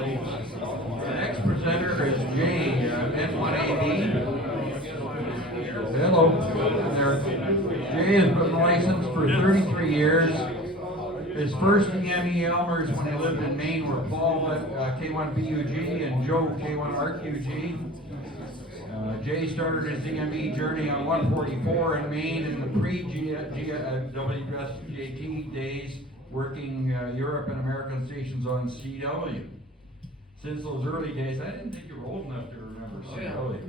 The next presenter is Jay, N1AV. Hello there. Jay has been licensed for 33 years. His first EME Elmers when he lived in Maine were Paul at K1BUG and Joe K1RQG. Jay started his EME journey on 144 in Maine in the pre-WSJT days, working Europe and American stations on CW. Since those early days, I didn't think you were old enough to remember CW.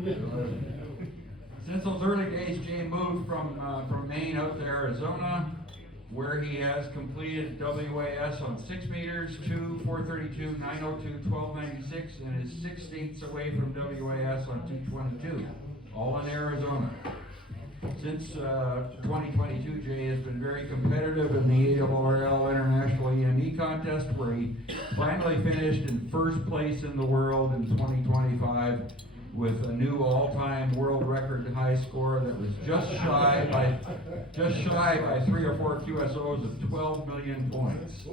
Since those early days, Jay moved from Maine out to Arizona, where he has completed WAS on 6 meters, 2, 432, 902, 1296, and is 6/8 away from WAS on 222, all in Arizona. Since 2022, Jay has been very competitive in the ARRL International EME contest, where he finally finished in first place in the world in 2025 with a new all-time world record high score that was just shy by 3 or 4 QSOs of 12 million points.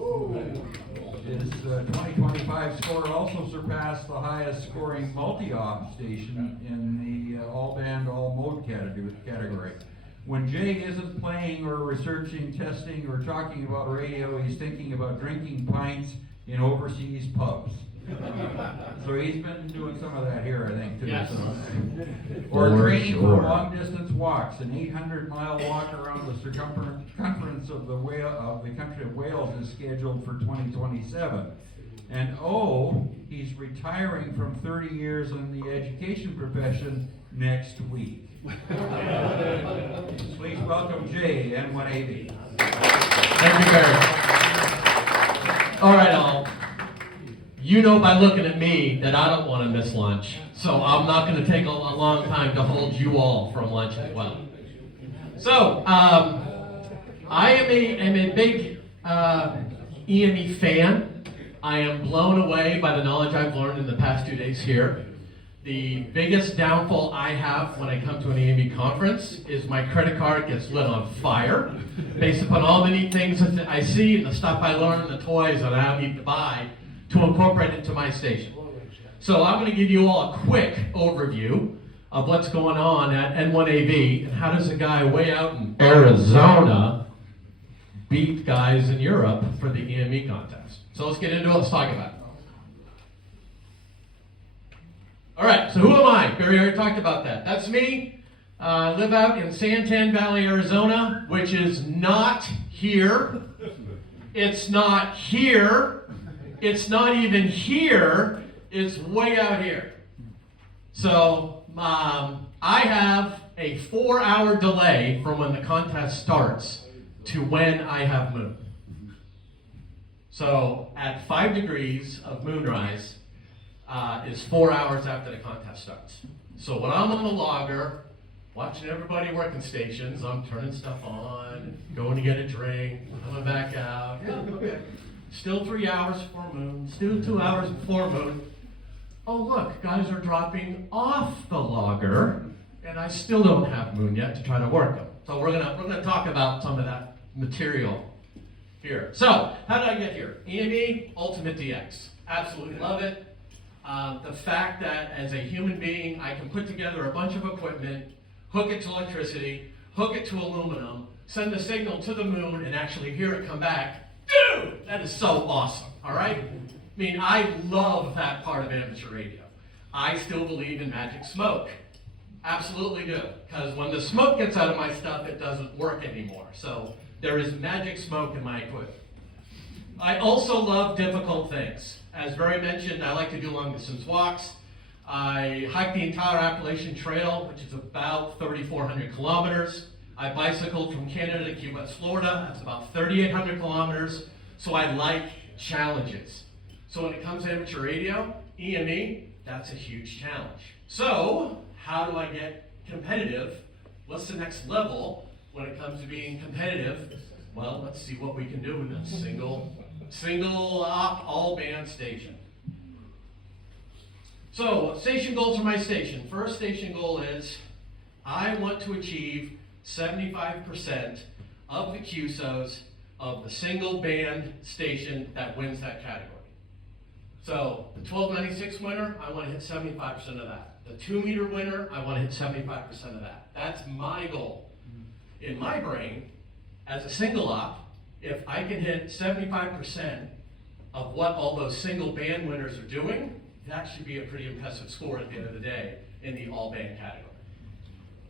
His 2025 score also surpassed the highest scoring multi-op station in the all-band, all-mode category. When Jay isn't playing or researching, testing, or talking about radio, he's thinking about drinking pints in overseas pubs. So he's been doing some of that here, I think, too. Yes. Or training for long-distance walks. An 800-mile walk around the circumference of the country of Wales is scheduled for 2027. And he's retiring from 30 years in the education profession next week. Please welcome Jay, N1AV. Thank you, Barry. All right, all. You know by looking at me that I don't want to miss lunch, so I'm not going to take a long time to hold you all from lunch as well. So, I am a big EME fan. I am blown away by the knowledge I've learned in the past 2 days here. The biggest downfall I have when I come to an EME conference is my credit card gets lit on fire based upon all the neat things that I see and the stuff I learn and the toys that I need to buy to incorporate into my station. So I'm going to give you all a quick overview of what's going on at N1AV and how does a guy way out in Arizona beat guys in Europe for the EME contest. So let's get into it, let's talk about it. All right, so who am I? Barry already talked about that. That's me. I live out in Santan Valley, Arizona, which is not here. It's not here. It's not even here, it's way out here. So I have a 4-hour delay from when the contest starts to when I have moon. So at 5 degrees of moonrise is 4 hours after the contest starts. So when I'm on the logger, watching everybody working stations, I'm turning stuff on, going to get a drink, coming back out. Yeah, okay. Still 3 hours before moon, still 2 hours before moon. Oh look, guys are dropping off the logger, and I still don't have moon yet to try to work them. So we're gonna talk about some of that material here. So, how did I get here? EME, Ultimate DX. Absolutely love it. The fact that as a human being, I can put together a bunch of equipment, hook it to electricity, hook it to aluminum, send the signal to the moon, and actually hear it come back. Dude, that is so awesome, all right? I mean, I love that part of amateur radio. I still believe in magic smoke. Absolutely do. Because when the smoke gets out of my stuff, it doesn't work anymore. So there is magic smoke in my equipment. I also love difficult things. As Barry mentioned, I like to do long distance walks. I hike the entire Appalachian Trail, which is about 3,400 kilometers. I bicycled from Canada to Key West, Florida. That's about 3,800 kilometers. So I like challenges. So when it comes to amateur radio, EME, that's a huge challenge. So how do I get competitive? What's the next level when it comes to being competitive? Well, let's see what we can do with a single op all band station. So station goals for my station. First station goal is I want to achieve 75% of the QSOs of the single band station that wins that category. So the 1296 winner, I want to hit 75% of that. The 2 meter winner, I want to hit 75% of that. That's my goal. In my brain, as a single op, if I can hit 75% of what all those single band winners are doing, that should be a pretty impressive score at the end of the day in the all band category.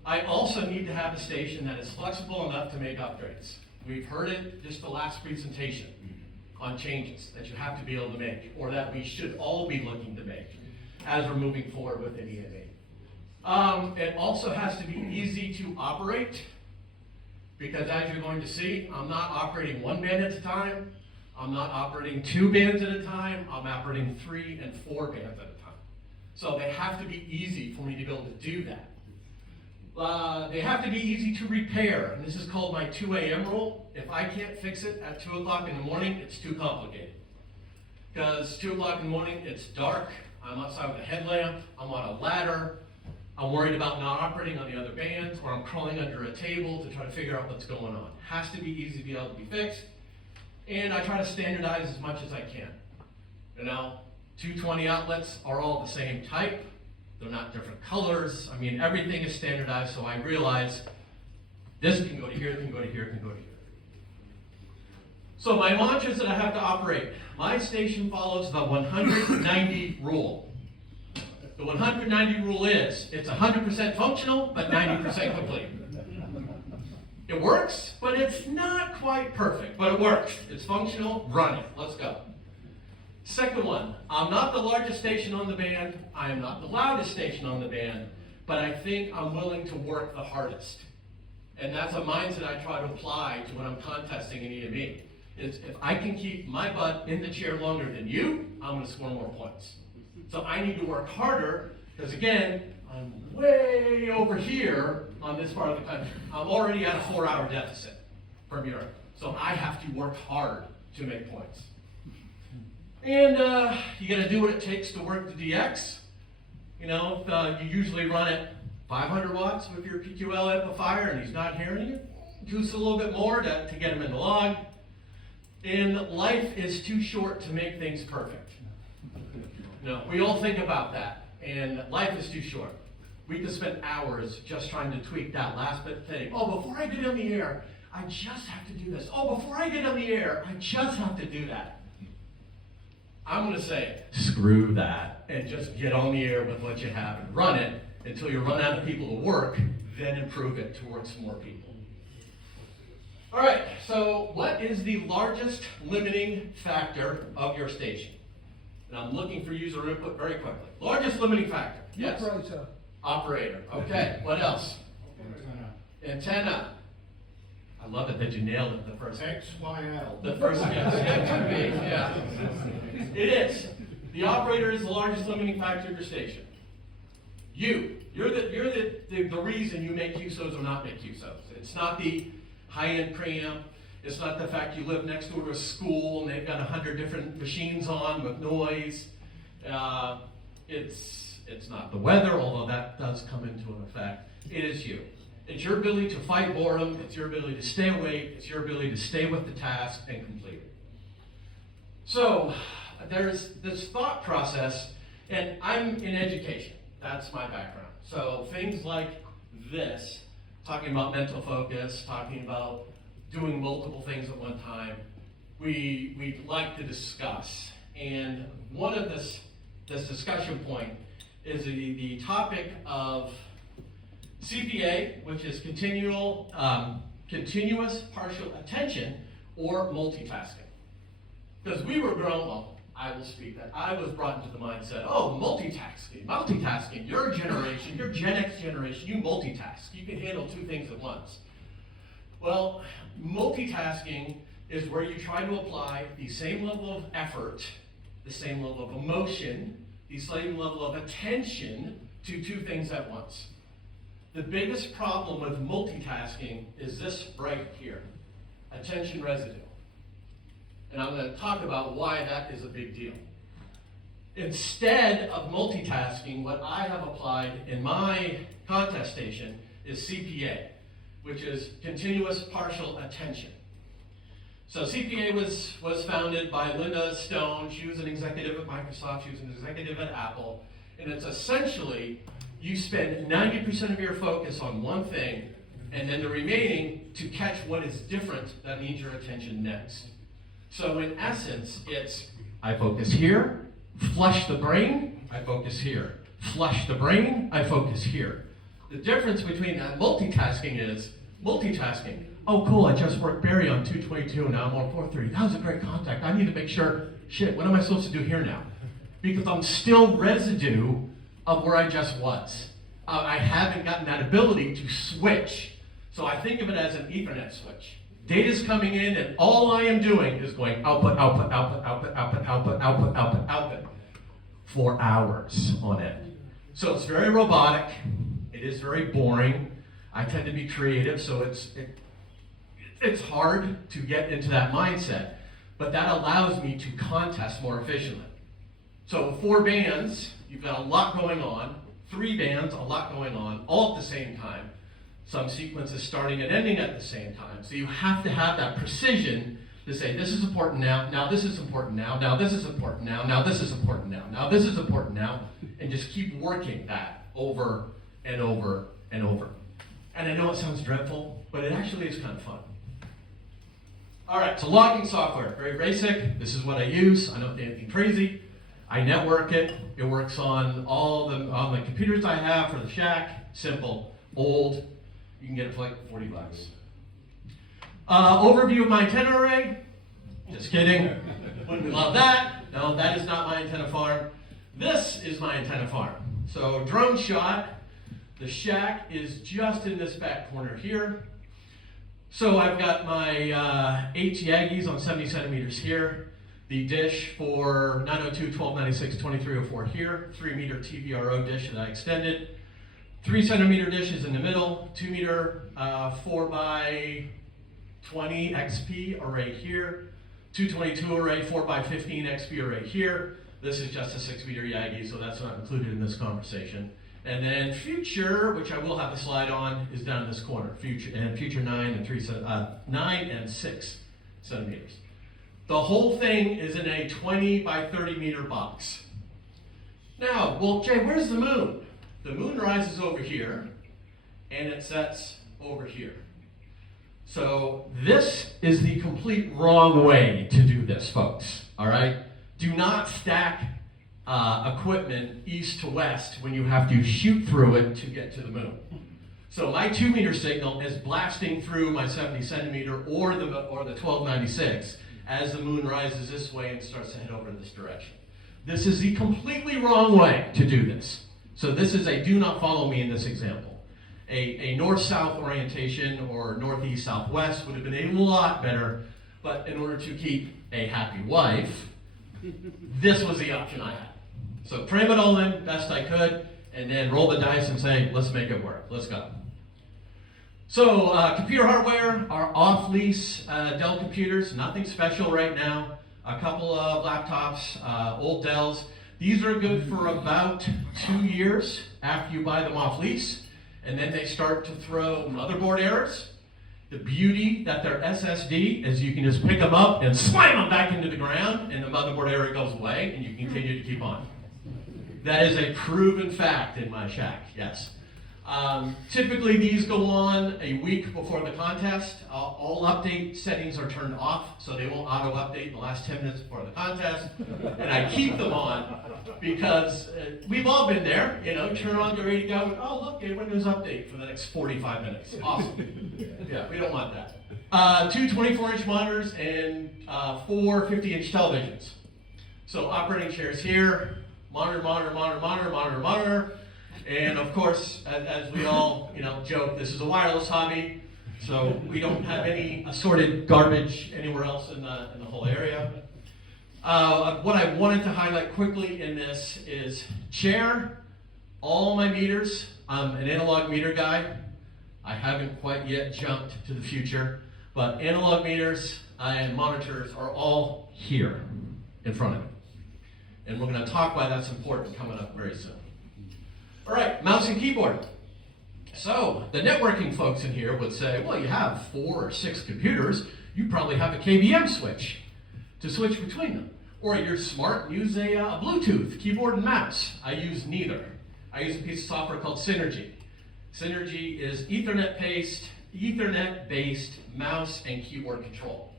I also need to have a station that is flexible enough to make upgrades. We've heard it just the last presentation on changes that you have to be able to make, or that we should all be looking to make as we're moving forward with an EME. It also has to be easy to operate, because as you're going to see, I'm not operating 1 band at a time, I'm not operating 2 bands at a time, I'm operating 3 and 4 bands at a time. So they have to be easy for me to be able to do that. They have to be easy to repair, and this is called my 2 a.m. rule. If I can't fix it at 2 o'clock in the morning, it's too complicated. Because 2 o'clock in the morning, it's dark, I'm outside with a headlamp, I'm on a ladder, I'm worried about not operating on the other bands, or I'm crawling under a table to try to figure out what's going on. Has to be easy to be able to be fixed, and I try to standardize as much as I can. You know, 220 outlets are all the same type. They're not different colors. I mean, everything is standardized, so I realize this can go to here, can go to here, can go to here. So my mantras that I have to operate. My station follows the 190 rule. The 190 rule is, it's 100% functional, but 90% complete. It works, but it's not quite perfect, but it works. It's functional, run it, let's go. Second one, I'm not the largest station on the band, I am not the loudest station on the band, but I think I'm willing to work the hardest. And that's a mindset I try to apply to when I'm contesting an EME. Is if I can keep my butt in the chair longer than you, I'm gonna score more points. So I need to work harder, because again, I'm way over here on this part of the country. I'm already at a 4-hour deficit from Europe. So I have to work hard to make points. And you gotta do what it takes to work the DX. You know, you usually run at 500 watts with your PQL amplifier and he's not hearing you. Juice a little bit more to get him in the log. And life is too short to make things perfect. No, we all think about that, and life is too short. We could spend hours just trying to tweak that last bit thing. Oh, before I get on the air, I just have to do this. Oh, before I get on the air, I just have to do that. I'm gonna say, screw that, and just get on the air with what you have and run it until you run out of people to work, then improve it towards more people. All right, so what is the largest limiting factor of your station? And I'm looking for user input very quickly. Largest limiting factor? Yes. Operator. Operator. Okay, what else? Antenna. I love it that you nailed it the first time. XYL. The first yes, yeah. It is. The operator is the largest limiting factor of your station. You're the reason you make QSOs or not make QSOs. It's not the high-end preamp. It's not the fact you live next door to a school and they've got 100 different machines on with noise. It's not the weather, although that does come into an effect. It is you. It's your ability to fight boredom. It's your ability to stay awake. It's your ability to stay with the task and complete it. So there's this thought process, and I'm in education. That's my background. So things like this, talking about mental focus, talking about doing multiple things at one time, we like to discuss. And one of this discussion point is the topic of CPA, which is continuous partial attention, or multitasking. Because we were grown, well, I will speak that, I was brought into the mindset, oh, multitasking, your generation, your Gen X generation, you multitask. You can handle 2 things at once. Well, multitasking is where you try to apply the same level of effort, the same level of emotion, the same level of attention to 2 things at once. The biggest problem with multitasking is this right here, attention residue. And I'm going to talk about why that is a big deal. Instead of multitasking, what I have applied in my contest station is CPA, which is continuous partial attention. So CPA was founded by Linda Stone. She was an executive at Microsoft. She was an executive at Apple. And it's essentially, you spend 90% of your focus on one thing, and then the remaining to catch what is different that needs your attention next. So in essence, it's, I focus here, flush the brain, I focus here. Flush the brain, I focus here. The difference between that multitasking is, multitasking, oh cool, I just worked Barry on 222, now I'm on 430. That was a great contact. I need to make sure, shit, what am I supposed to do here now? Because I'm still residue of where I just was. I haven't gotten that ability to switch. So I think of it as an Ethernet switch. Data's coming in and all I am doing is going output, output, output, output, output, output, output, output, output for hours on end. So it's very robotic. It is very boring. I tend to be creative, so it's hard to get into that mindset, but that allows me to contest more efficiently. So 4 bands, you've got a lot going on. 3 bands, a lot going on, all at the same time. Some sequences starting and ending at the same time. So you have to have that precision to say, this is important now, now this is important now, now this is important now, now this is important now, now this is important now, and just keep working that over and over and over. And I know it sounds dreadful, but it actually is kind of fun. All right, so logging software, very basic. This is what I use. I don't do anything crazy. I network it. It works on on the computers I have for the shack. Simple, old. You can get it for like 40 bucks. Overview of my antenna array. Just kidding. Wouldn't love that. No, that is not my antenna farm. This is my antenna farm. So drone shot. The shack is just in this back corner here. So I've got my 8 Yagis on 70 centimeters here. The dish for 902, 1296, 2304 here. 3 meter TVRO dish that I extended. 3 centimeter dishes in the middle. 2 meter 4x20 XP array here. 222 array 4x15 XP array here. This is just a 6 meter Yagi, so that's not included in this conversation. And then future, which I will have the slide on, is down in this corner. Future 9 and 6 centimeters. The whole thing is in a 20 by 30 meter box. Now, well, Jay, where's the moon? The moon rises over here, and it sets over here. So this is the complete wrong way to do this, folks, all right? Do not stack equipment east to west when you have to shoot through it to get to the moon. So my 2 meter signal is blasting through my 70 centimeter or the 1296 as the moon rises this way and starts to head over in this direction. This is the completely wrong way to do this. So this is a do not follow me in this example. A north-south orientation or northeast-southwest would have been a lot better, but in order to keep a happy wife, this was the option I had. So cram it all in best I could, and then roll the dice and say, let's make it work, let's go. So computer hardware, our off-lease Dell computers, nothing special right now. A couple of laptops, old Dells. These are good for about 2 years after you buy them off lease, and then they start to throw motherboard errors. The beauty that they're SSD is you can just pick them up and slam them back into the ground, and the motherboard error goes away, and you continue to keep on. That is a proven fact in my shack, yes. Typically these go on a week before the contest. All update settings are turned off, so they won't auto-update the last 10 minutes before the contest. And I keep them on because we've all been there, you know, turn on, get ready to go, and, oh look, a Windows update for the next 45 minutes. Awesome. Yeah, we don't want that. 2 24-inch monitors and 4 50-inch televisions. So operating chairs here, monitor, monitor, monitor, monitor, monitor, monitor. And of course, as we all joke, this is a wireless hobby, so we don't have any assorted garbage anywhere else in the whole area. What I wanted to highlight quickly in this is chair, all my meters. I'm an analog meter guy. I haven't quite yet jumped to the future, but analog meters and monitors are all here in front of me. And we're going to talk why that's important coming up very soon. All right, mouse and keyboard. So the networking folks in here would say, well, you have 4 or 6 computers. You probably have a KVM switch to switch between them. Or you're smart and use a Bluetooth keyboard and mouse. I use neither. I use a piece of software called Synergy. Synergy is Ethernet-based mouse and keyboard control.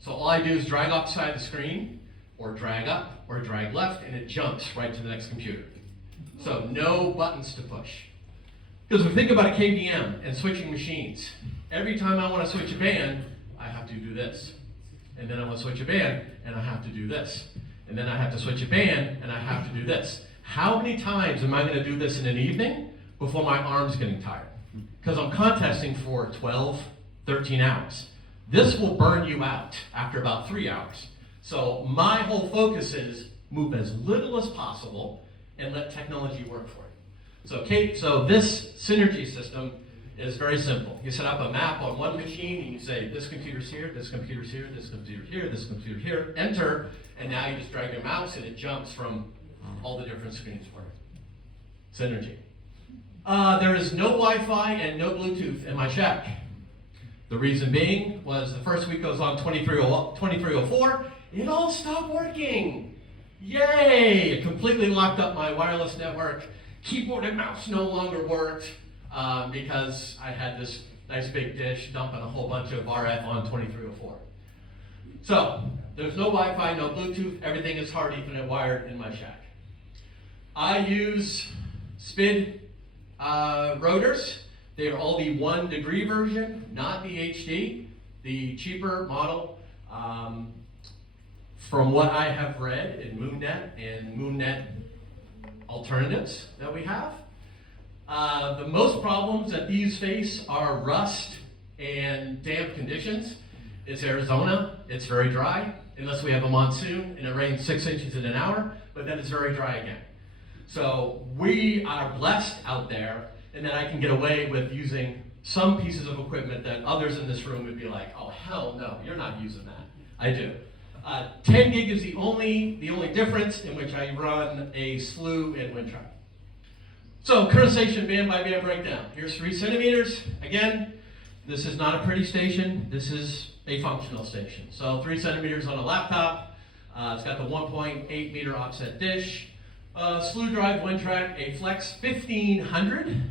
So all I do is drag upside the screen, or drag up, or drag left, and it jumps right to the next computer. So no buttons to push. Because when we think about a KVM and switching machines, every time I want to switch a band, I have to do this. And then I want to switch a band, and I have to do this. And then I have to switch a band, and I have to do this. How many times am I going to do this in an evening before my arm's getting tired? Because I'm contesting for 12, 13 hours. This will burn you out after about 3 hours. So my whole focus is move as little as possible and let technology work for you. So this Synergy system is very simple. You set up a map on one machine and you say, this computer's here, this computer's here, this computer here, this computer here, enter, and now you just drag your mouse and it jumps from all the different screens for you. Synergy. There is no Wi-Fi and no Bluetooth in my shack. The reason being was the first week I was on 2304, it all stopped working. Yay! It completely locked up my wireless network. Keyboard and mouse no longer worked because I had this nice big dish dumping a whole bunch of RF on 2304. So there's no Wi-Fi, no Bluetooth, everything is hard Ethernet wired in my shack. I use SPID rotors. They are all the 1 degree version, not the HD, the cheaper model. From what I have read in MoonNet and MoonNet alternatives that we have, the most problems that these face are rust and damp conditions. It's Arizona, it's very dry, unless we have a monsoon and it rains 6 inches in an hour, but then it's very dry again. So we are blessed out there in that I can get away with using some pieces of equipment that others in this room would be like, oh hell no, you're not using that. I do. 10 gig is the only difference in which I run a slew and wind trap. So current station band by band breakdown. Here's 3 centimeters. Again, this is not a pretty station. This is a functional station. So 3 centimeters on a laptop. It's got the 1.8 meter offset dish. Slew drive wind track, a Flex 1500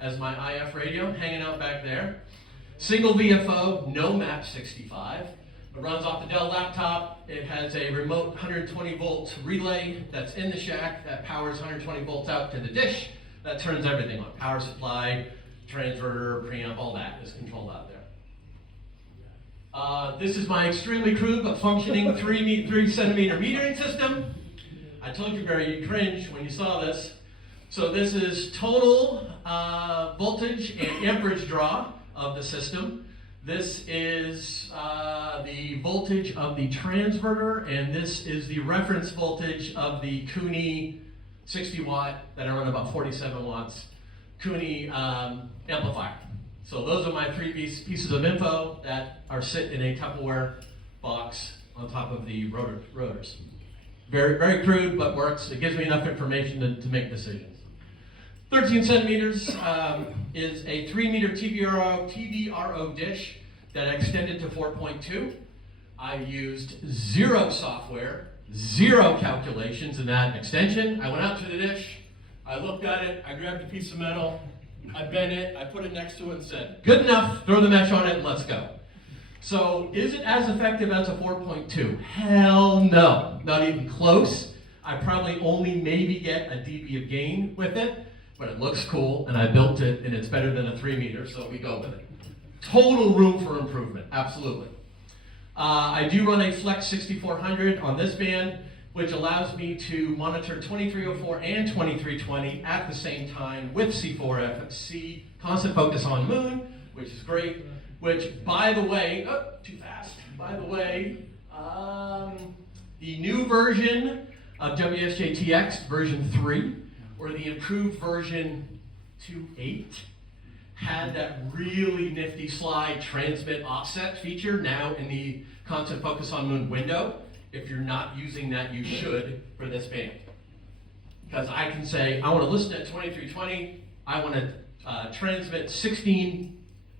as my IF radio hanging out back there. Single VFO, no MAP 65. It runs off the Dell laptop. It has a remote 120 volt relay that's in the shack that powers 120 volts out to the dish. That turns everything on. Power supply, transverter, preamp, all that is controlled out there. This is my extremely crude but functioning 3 centimeter metering system. I told you, Barry, you'd cringe when you saw this. So this is total voltage and amperage draw of the system. This is the voltage of the transverter, and this is the reference voltage of the Cooney 60 watt that I run about 47 watts Cooney amplifier. So those are my 3 pieces of info that are sit in a Tupperware box on top of the rotors. Very, very crude, but works. It gives me enough information to make decisions. 13 centimeters is a 3 meter TVRO dish that I extended to 4.2. I used 0 software, 0 calculations in that extension. I went out to the dish, I looked at it, I grabbed a piece of metal, I bent it, I put it next to it and said, good enough, throw the mesh on it and let's go. So is it as effective as a 4.2? Hell no, not even close. I probably only maybe get a dB of gain with it, but it looks cool and I built it and it's better than a 3 meter, so we go with it. Total room for improvement, absolutely. I do run a Flex 6400 on this band, which allows me to monitor 2304 and 2320 at the same time with C4F, constant focus on moon, which is great. Which, by the way, too fast. By the way, the new version of WSJT-x, version 3, or the improved version 2.8, had that really nifty slide transmit offset feature now in the constant focus on moon window. If you're not using that, you should for this band. Because I can say, I want to listen at 2320, I want to transmit 16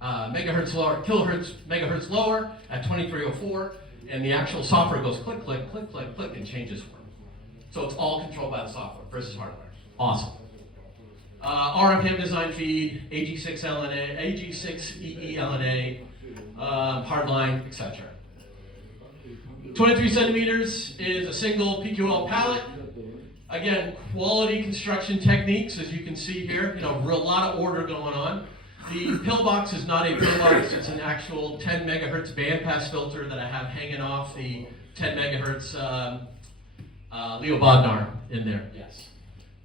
megahertz lower, megahertz lower at 2304, and the actual software goes click, click, click, click, click, and changes form. So it's all controlled by the software versus hardware. Awesome. RFM design feed, AG6 LNA, AG6 EE LNA, hardline, etc. 23 centimeters is a single PQL pallet. Again, quality construction techniques, as you can see here. A lot of order going on. The pillbox is not a pillbox, it's an actual 10 megahertz bandpass filter that I have hanging off the 10 megahertz Leo Bodnar in there, yes.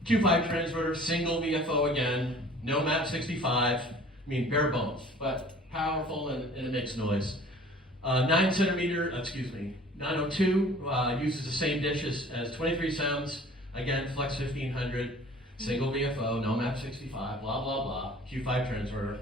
Q5 transmitter, single VFO again, no map 65, bare bones, but powerful and it makes noise. 902 uses the same dish as 23 SEMs, again, Flex 1500, single VFO, no map 65, blah, blah, blah, Q5 transmitter.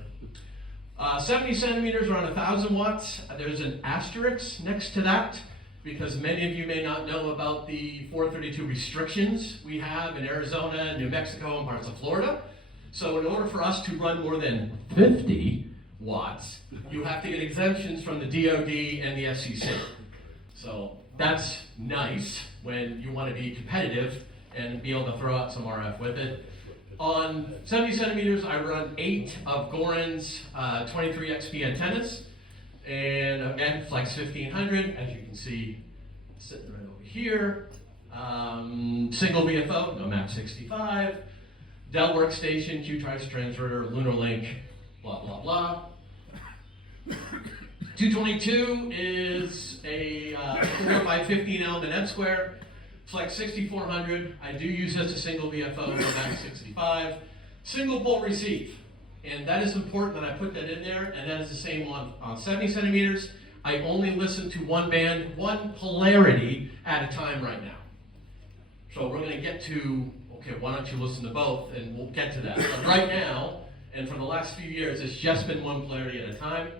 70 centimeters around 1,000 watts. There's an asterisk next to that because many of you may not know about the 432 restrictions we have in Arizona, New Mexico, and parts of Florida. So in order for us to run more than 50 watts, you have to get exemptions from the DoD and the FCC. So that's nice when you want to be competitive and be able to throw out some RF with it. On 70 centimeters, I run 8 of Goran's 23 XP antennas. And again, Flex 1500, as you can see, sitting right over here. Single VFO, no map 65. Dell workstation, Q-Trice transmitter, Lunar Link, blah, blah, blah. 222 is a 4 by 15 element N square. Flex 6400, I do use this as a single VFO, no map 65. Single bolt receive. And that is important that I put that in there, and that is the same on 70 centimeters. I only listen to one band, one polarity at a time right now. So we're going to get to, okay, why don't you listen to both, and we'll get to that. But right now, and for the last few years, it's just been one polarity at a time.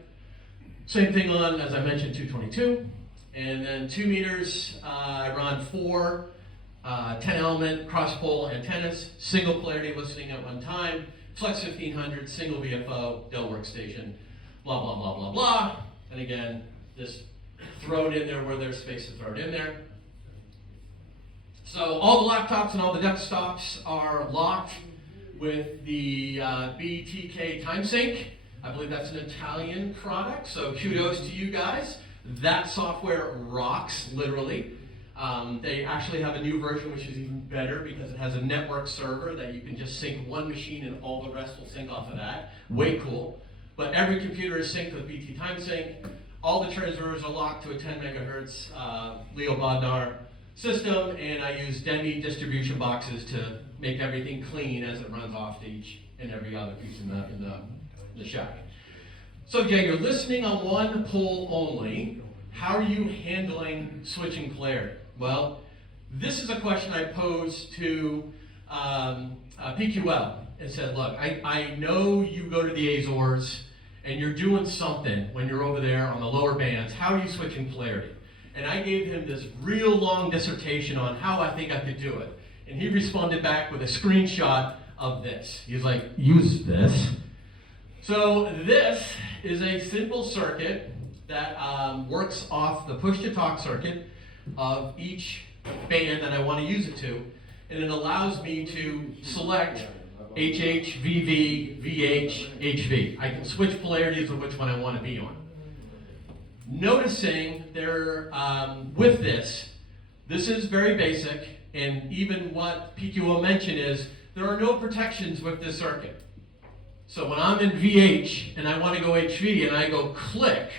Same thing on, as I mentioned, 222. And then 2 meters, I run 4 10 element cross pole antennas, single polarity listening at one time. Flex 1500, single VFO, Dell workstation, blah, blah, blah, blah, blah. And again, just throw it in there where there's space to throw it in there. So all the laptops and all the desktops are locked with the BTK TimeSync. I believe that's an Italian product, so kudos to you guys. That software rocks, literally. They actually have a new version which is even better because it has a network server that you can just sync one machine and all the rest will sync off of that. Way cool. But every computer is synced with BT TimeSync. All the transmitters are locked to a 10 megahertz Leo Bodnar system, and I use DEMI distribution boxes to make everything clean as it runs off to each and every other piece in the shack. So Jay, you're listening on one pole only. How are you handling switching polarity? Well, this is a question I posed to PQL and said, look, I know you go to the Azores and you're doing something when you're over there on the lower bands. How are you switching polarity? And I gave him this real long dissertation on how I think I could do it. And he responded back with a screenshot of this. He's like, use this. So this is a simple circuit that works off the push-to-talk circuit of each band that I want to use it to, and it allows me to select HH, VV, VH, HV. I can switch polarities of which one I want to be on. Noticing there, with this is very basic, and even what PQO mentioned is there are no protections with this circuit. So when I'm in VH and I want to go HV and I go click,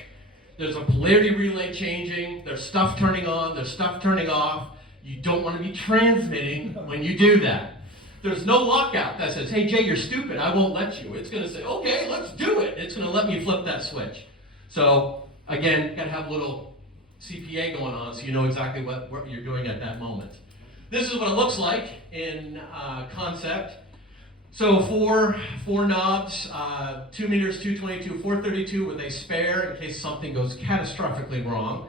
there's a polarity relay changing, there's stuff turning on, there's stuff turning off. You don't want to be transmitting when you do that. There's no lockout that says, hey Jay, you're stupid, I won't let you. It's going to say, okay, let's do it. It's going to let me flip that switch. So again, got to have a little CPA going on so you know exactly what you're doing at that moment. This is what it looks like in concept. So four knobs, 2 meters, 222, 432 with a spare in case something goes catastrophically wrong.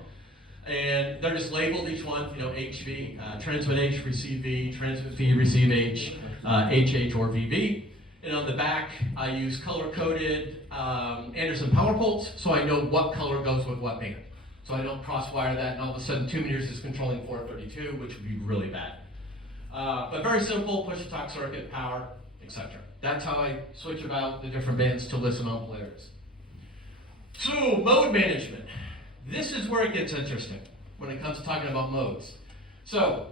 And they're just labeled each one, HV, transmit H, receive V, transmit V, receive H, HH or VV. And on the back, I use color-coded Anderson power poles, so I know what color goes with what band. So I don't cross-wire that, and all of a sudden 2 meters is controlling 432, which would be really bad. But very simple, push-to-talk circuit, power, etc. That's how I switch about the different bands to listen on polaris. So, mode management. This is where it gets interesting when it comes to talking about modes. So,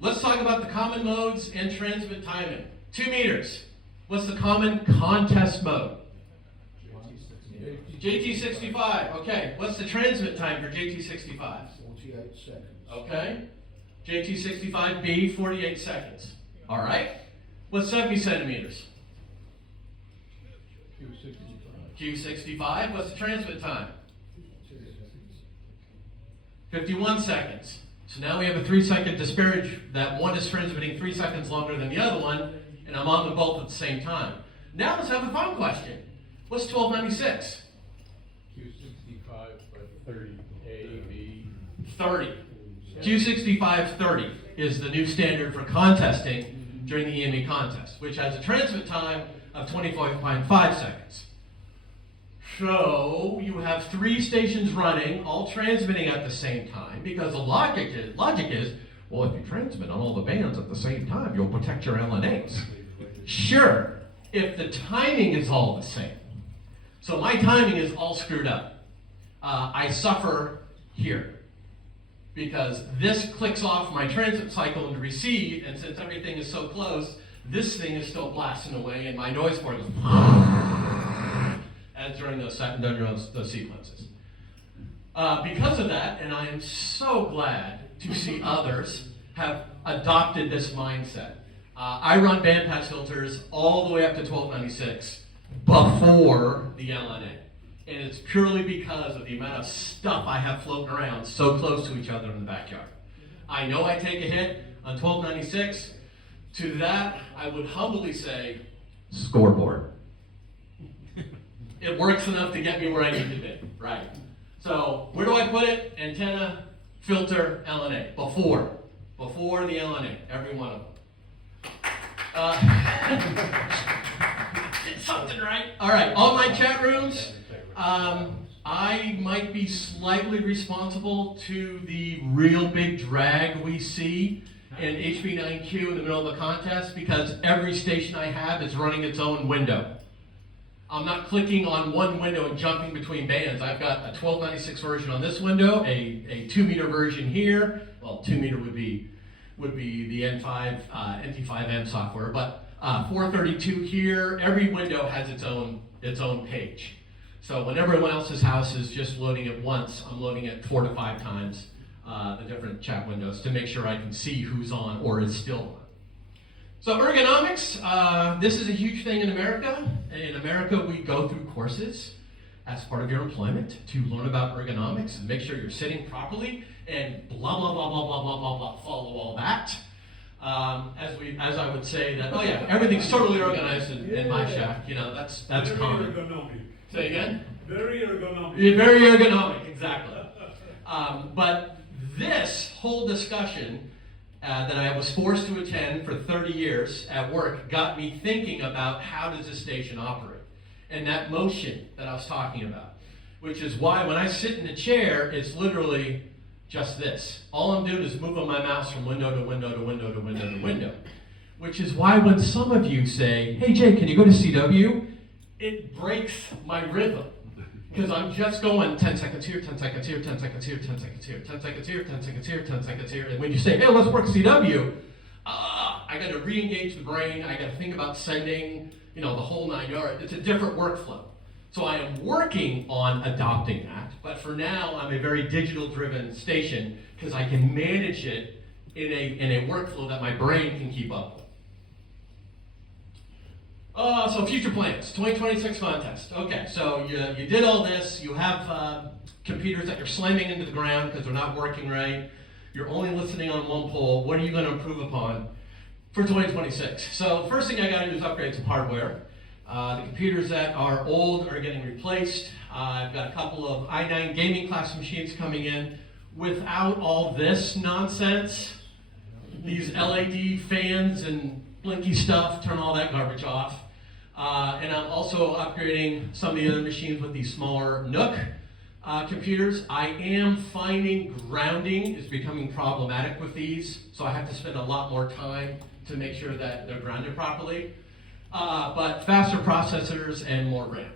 let's talk about the common modes and transmit timing. 2 meters. What's the common contest mode? JT65. Okay. What's the transmit time for JT65? 48 seconds. Okay. JT65B, 48 seconds. All right. What's 70 centimeters? Q65. What's the transmit time? 51 seconds. So now we have a 3-second disparage. That one is transmitting 3 seconds longer than the other one, and I'm on them both at the same time. Now let's have a fun question. What's 1296? Q65 by 30 A, B. 30. Q65 30 is the new standard for contesting during the EME contest, which has a transmit time of 25.5 seconds. So you have 3 stations running, all transmitting at the same time, because the logic is, well, if you transmit on all the bands at the same time, you'll protect your LNAs. Sure, if the timing is all the same. So my timing is all screwed up. I suffer here, because this clicks off my transmit cycle into receive, and since everything is so close, this thing is still blasting away, and my noise port goes as during those sequences. Because of that, and I am so glad to see others have adopted this mindset. I run bandpass filters all the way up to 1296 before the LNA. And it's purely because of the amount of stuff I have floating around so close to each other in the backyard. I know I take a hit on 1296. To that, I would humbly say, scoreboard. It works enough to get me where I need to be, right? So where do I put it? Antenna, filter, LNA, before the LNA, every one of them. Did something right. All right, all my chat rooms, I might be slightly responsible to the real big drag we see in HB9Q in the middle of the contest, because every station I have is running its own window. I'm not clicking on one window and jumping between bands. I've got a 1296 version on this window, a 2 meter version here. Well, 2 meter would be the N5, NT5M software, but 432 here. Every window has its own page. So when everyone else's house is just loading it once, I'm loading it 4 to 5 times the different chat windows to make sure I can see who's on or is still on. So ergonomics, this is a huge thing in America. In America, we go through courses as part of your employment to learn about ergonomics and make sure you're sitting properly and blah, blah, blah, blah, blah, blah, blah, blah, follow all that. As I would say that, oh yeah, everything's totally organized in my shack, you know, that's common. Very ergonomic. Say again? Very ergonomic. Yeah, very ergonomic, exactly. But this whole discussion that I was forced to attend for 30 years at work got me thinking about how does this station operate, and that motion that I was talking about, which is why when I sit in a chair, it's literally just this. All I'm doing is moving my mouse from window to window to window to window to window, which is why when some of you say, hey Jay, can you go to CW? It breaks my rhythm. Because I'm just going 10 seconds here, 10 seconds here, 10 seconds here, 10 seconds here, 10 seconds here, 10 seconds here, 10 seconds here. And when you say, hey, let's work CW, I got to re-engage the brain. I got to think about sending, the whole 9 yards. It's a different workflow. So I am working on adopting that. But for now, I'm a very digital-driven station because I can manage it in a workflow that my brain can keep up with. So future plans, 2026 contest. Okay, so you did all this. You have computers that you're slamming into the ground because they're not working right. You're only listening on one pole. What are you going to improve upon for 2026? So the first thing I got to do is upgrade some hardware. The computers that are old are getting replaced. I've got a couple of i9 gaming class machines coming in without all this nonsense. These LED fans and blinky stuff, turn all that garbage off. And I'm also upgrading some of the other machines with these smaller Nook computers. I am finding grounding is becoming problematic with these, so I have to spend a lot more time to make sure that they're grounded properly. But faster processors and more RAM.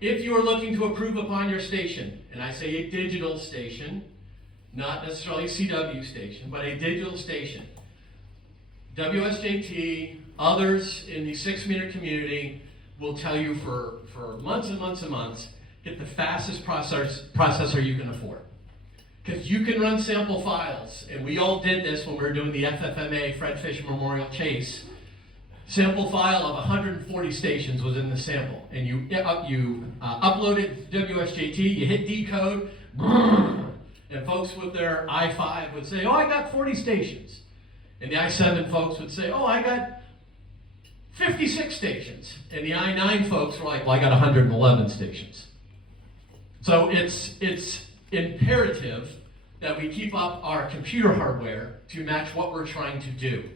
If you are looking to improve upon your station, and I say a digital station, not necessarily a CW station, but a digital station, WSJT, others in the 6-meter community will tell you for months and months and months, get the fastest processor you can afford. Because you can run sample files, and we all did this when we were doing the FFMA Fred Fisher Memorial Chase. Sample file of 140 stations was in the sample, and you uploaded to WSJT, you hit decode, and folks with their i5 would say, oh, I got 40 stations. And the i7 folks would say, oh, I got 56 stations. And the i9 folks were like, well, I got 111 stations. So it's imperative that we keep up our computer hardware to match what we're trying to do.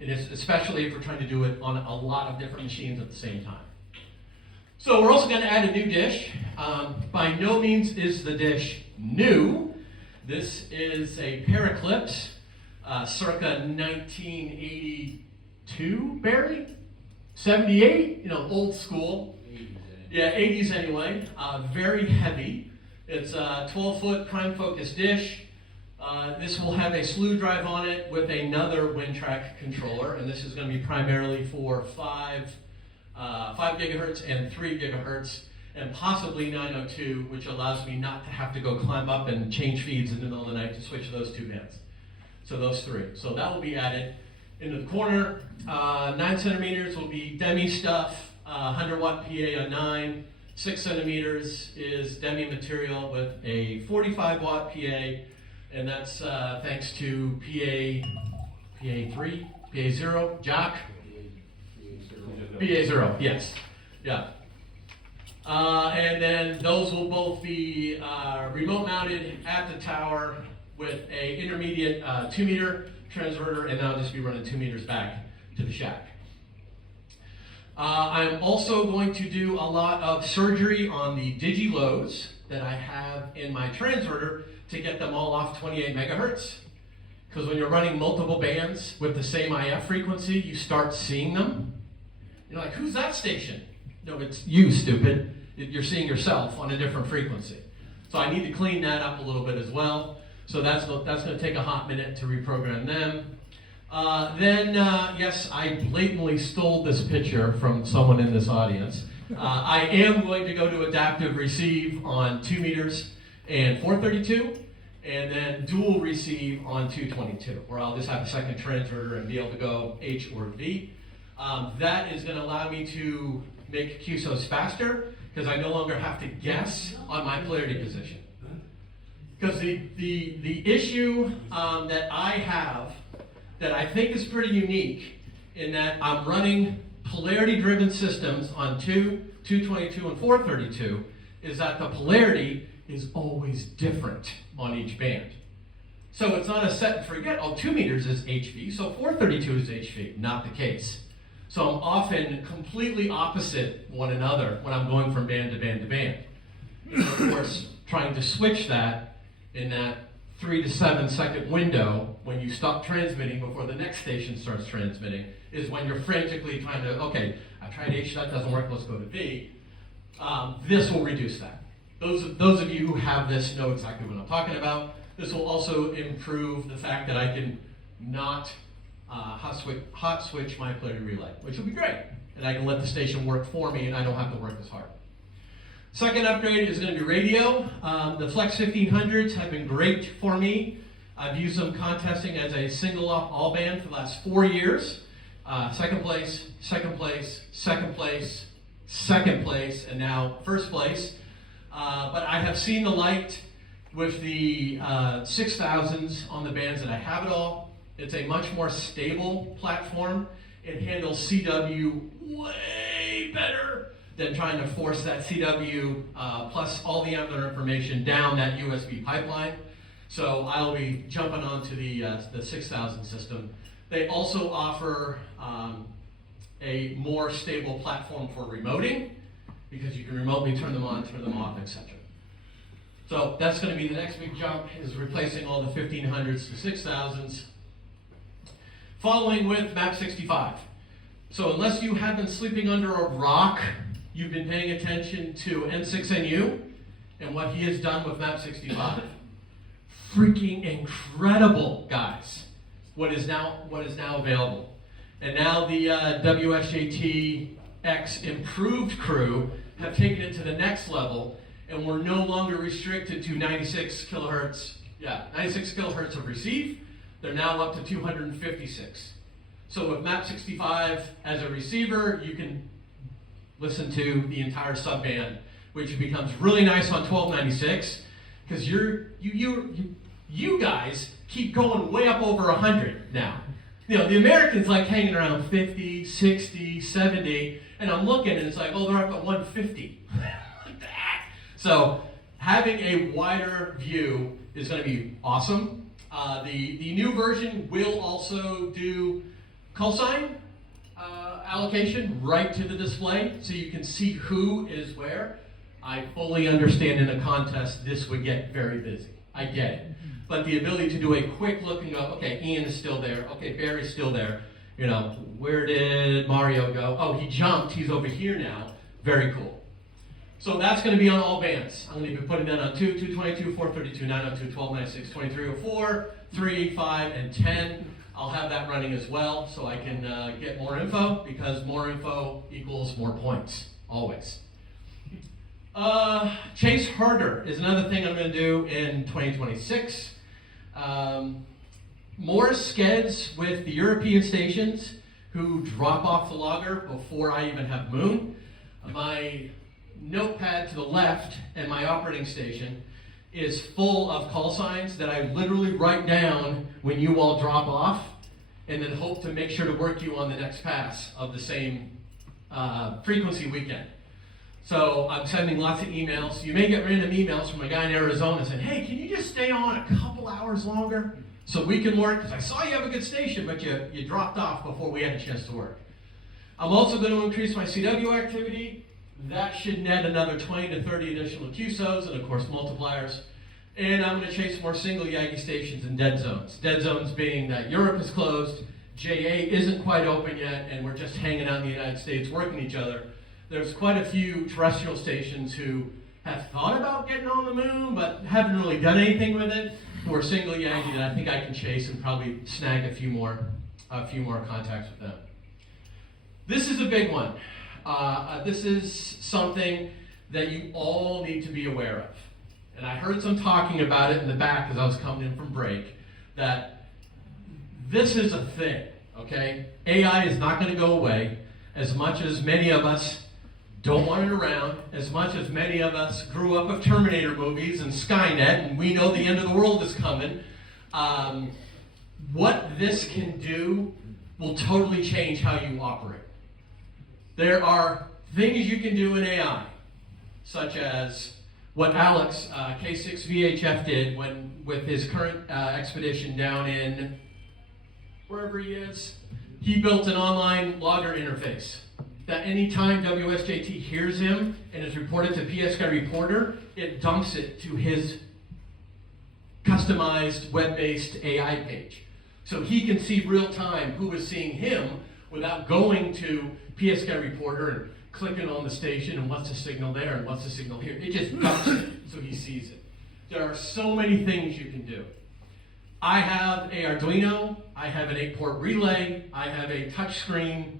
And especially if we're trying to do it on a lot of different machines at the same time. So we're also going to add a new dish. By no means is the dish new. This is a pair of clips, circa 1982, Barry? 78, old school. Yeah, 80s anyway. Very heavy. It's a 12-foot prime focus dish. This will have a slew drive on it with another WinTrack controller, and this is going to be primarily for 5 gigahertz and 3 gigahertz, and possibly 902, which allows me not to have to go climb up and change feeds in the middle of the night to switch those 2 bands. So those 3. So that will be added. Into the corner, 9 centimeters will be DEMI stuff, 100 watt PA on 9. 6 centimeters is DEMI material with a 45 watt PA, and that's thanks to PA3, PA0, Jock? PA0, yes. Yeah. And then those will both be remote mounted at the tower with a intermediate 2-meter transverter, and I'll just be running 2 meters back to the shack. I'm also going to do a lot of surgery on the digi-loads that I have in my transverter to get them all off 28 megahertz. Because when you're running multiple bands with the same IF frequency, you start seeing them. You're like, who's that station? No, it's you, stupid. You're seeing yourself on a different frequency. So I need to clean that up a little bit as well. So that's going to take a hot minute to reprogram them. Yes, I blatantly stole this picture from someone in this audience. I am going to go to adaptive receive on 2 meters and 432, and then dual receive on 222, where I'll just have a second transverter and be able to go H or V. That is going to allow me to make QSOs faster, because I no longer have to guess on my polarity position. Because the issue that I have that I think is pretty unique in that I'm running polarity-driven systems on 222, and 432 is that the polarity is always different on each band. So it's not a set and forget, 2 meters is HV, so 432 is HV. Not the case. So I'm often completely opposite one another when I'm going from band to band to band. And of course, trying to switch that in that 3 to 7 second window when you stop transmitting before the next station starts transmitting is when you're frantically trying to, okay, I tried H, that doesn't work, let's go to V. This will reduce that. Those of you who have this know exactly what I'm talking about. This will also improve the fact that I can not hot switch my polarity relay, which will be great. And I can let the station work for me and I don't have to work as hard. Second upgrade is going to be radio. The Flex 1500s have been great for me. I've used them contesting as a single up all band for the last 4 years. Second place, second place, second place, second place, and now first place. But I have seen the light with the 6000s on the bands that I have it all. It's a much more stable platform. It handles CW way better than trying to force that CW plus all the other information down that USB pipeline. So I'll be jumping onto the 6000 system. They also offer a more stable platform for remoting, because you can remotely turn them on, turn them off, etc. So that's going to be the next big jump, is replacing all the 1500s to 6000s. Following with map 65. So unless you have been sleeping under a rock, you've been paying attention to N6NU and what he has done with map 65. Freaking incredible, guys, what is now available. And now the WSJT-x improved crew have taken it to the next level, and we're no longer restricted to 96 kilohertz. Yeah, 96 kilohertz of receive. They're now up to 256. So with map 65 as a receiver, you can listen to the entire subband, which becomes really nice on 1296, because you guys keep going way up over 100 now. You know, the Americans like hanging around 50, 60, 70, and I'm looking and it's like, oh, they're up at 150. Like that. So having a wider view is going to be awesome. The new version will also do call sign allocation right to the display, so you can see who is where. I fully understand in a contest this would get very busy. I get it. But the ability to do a quick look and go, okay, Ian is still there. Okay, Barry's still there. You know, where did Mario go? Oh, he jumped. He's over here now. Very cool. So that's going to be on all bands. I'm going to be putting that on 2, 222, 432, 902, 1296, 2304, 3, 5, and 10. I'll have that running as well so I can get more info, because more info equals more points, always. Chase harder is another thing I'm going to do in 2026. More skeds with the European stations who drop off the logger before I even have Moon. My notepad to the left and my operating station is full of call signs that I literally write down when you all drop off, and then hope to make sure to work you on the next pass of the same frequency weekend. So I'm sending lots of emails. You may get random emails from a guy in Arizona saying, hey, can you just stay on a couple hours longer so we can work? Because I saw you have a good station, but you dropped off before we had a chance to work. I'm also going to increase my CW activity. That should net another 20 to 30 additional QSOs and, of course, multipliers. And I'm going to chase more single Yagi stations in dead zones. Dead zones being that Europe is closed, JA isn't quite open yet, and we're just hanging out in the United States working each other. There's quite a few terrestrial stations who have thought about getting on the moon, but haven't really done anything with it, who are single Yankee that I think I can chase and probably snag a few more contacts with them. This is a big one. This is something that you all need to be aware of. And I heard some talking about it in the back as I was coming in from break, that this is a thing, okay? AI is not going to go away, as much as many of us don't want it around, as much as many of us grew up with Terminator movies and Skynet, and we know the end of the world is coming. What this can do will totally change how you operate. There are things you can do in AI, such as what Alex, K6VHF, did with his current expedition down in wherever he is. He built an online logger interface that anytime WSJT hears him and is reported to PSK Reporter, it dumps it to his customized web-based AI page. So he can see real time who is seeing him without going to PSK Reporter and clicking on the station and what's the signal there and what's the signal here. It just dumps it so he sees it. There are so many things you can do. I have a Arduino, I have an 8-port relay, I have a touchscreen,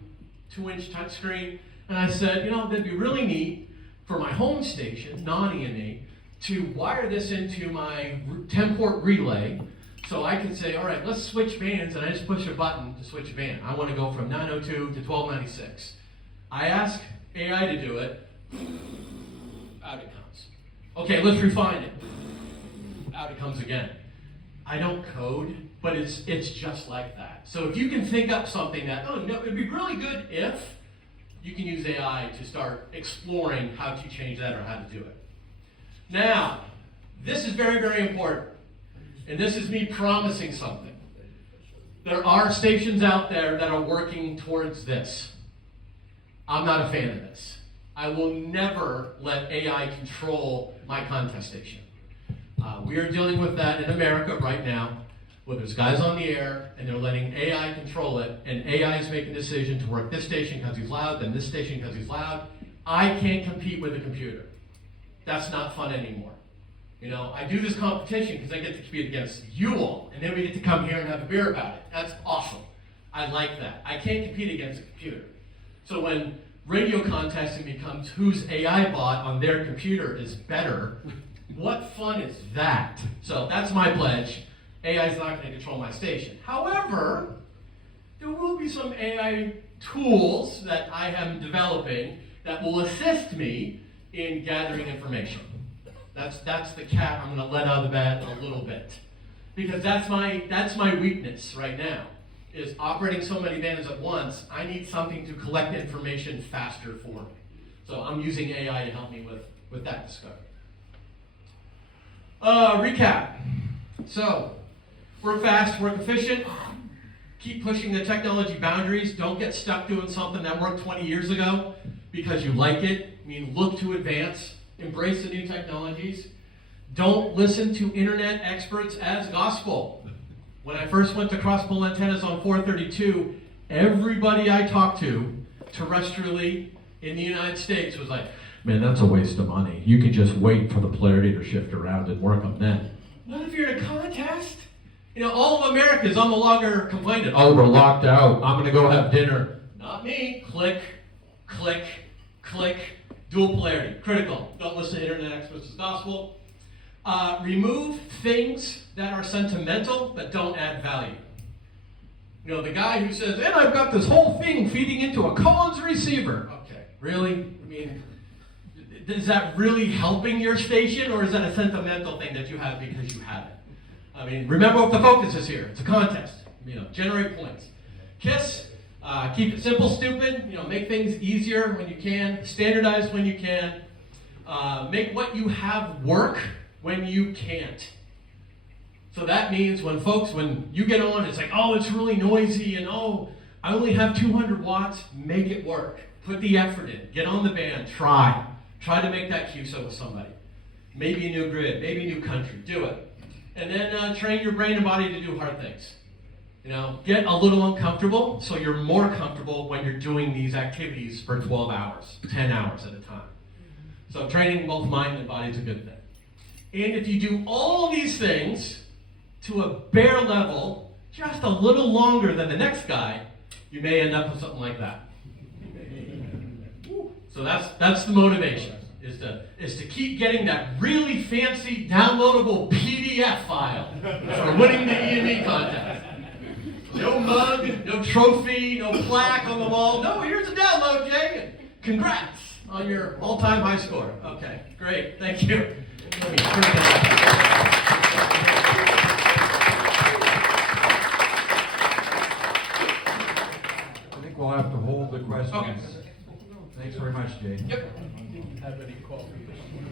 2-inch touchscreen, and I said, you know, that'd be really neat for my home station, non-EME, to wire this into my 10-port relay, so I can say, all right, let's switch bands, and I just push a button to switch a band. I want to go from 902 to 1296. I ask AI to do it, out it comes. Okay, let's refine it. Out it comes again. I don't code, but it's just like that. So if you can think up something that, oh, no, it'd be really good if, you can use AI to start exploring how to change that or how to do it. Now, this is very, very important. And this is me promising something. There are stations out there that are working towards this. I'm not a fan of this. I will never let AI control my contest station. We are dealing with that in America right now, where there's guys on the air and they're letting AI control it, and AI is making a decision to work this station because he's loud, then this station because he's loud. I can't compete with a computer. That's not fun anymore. You know, I do this competition because I get to compete against you all, and then we get to come here and have a beer about it. That's awesome. I like that. I can't compete against a computer. So when radio contesting becomes whose AI bot on their computer is better, what fun is that? So that's my pledge. AI is not going to control my station. However, there will be some AI tools that I am developing that will assist me in gathering information. That's the cat I'm going to let out of the bag a little bit, because that's my weakness right now, is operating so many banners at once. I need something to collect information faster for me. So I'm using AI to help me with that discovery. Recap. So, work fast, work efficient, keep pushing the technology boundaries. Don't get stuck doing something that worked 20 years ago because you like it. I mean, look to advance, embrace the new technologies. Don't listen to internet experts as gospel. When I first went to cross-pole antennas on 432, everybody I talked to terrestrially in the United States was like, man, that's a waste of money. You can just wait for the polarity to shift around and work them then. Not if you're in a contest. You know, all of America's on the logger complaining, oh, we're locked out, I'm gonna go have dinner. Not me. Click, click, click. Dual polarity, critical. Don't listen to internet experts as gospel. Remove things that are sentimental but don't add value. You know, the guy who says, and I've got this whole thing feeding into a Collins receiver. Okay, really? I mean, is that really helping your station, or is that a sentimental thing that you have because you have it? I mean, remember what the focus is here. It's a contest. You know, generate points. KISS, keep it simple, stupid. You know, make things easier when you can. Standardize when you can. Make what you have work when you can't. So that means when you get on, it's like, oh, it's really noisy, and oh, I only have 200 watts. Make it work. Put the effort in. Get on the band. Try to make that QSO with somebody. Maybe a new grid, maybe a new country. Do it. And then train your brain and body to do hard things. You know, get a little uncomfortable so you're more comfortable when you're doing these activities for 12 hours, 10 hours at a time. So training both mind and body is a good thing. And if you do all these things to a bare level, just a little longer than the next guy, you may end up with something like that. So that's the motivation, is to keep getting that really fancy downloadable PDF file for winning the EME contest. No mug, no trophy, no plaque on the wall. No, here's a download, Jay. Congrats on your all-time high score. Okay, great, thank you. I think we'll have to hold the questions. Okay. Thanks very much, Jay. Yep. Have any coffee?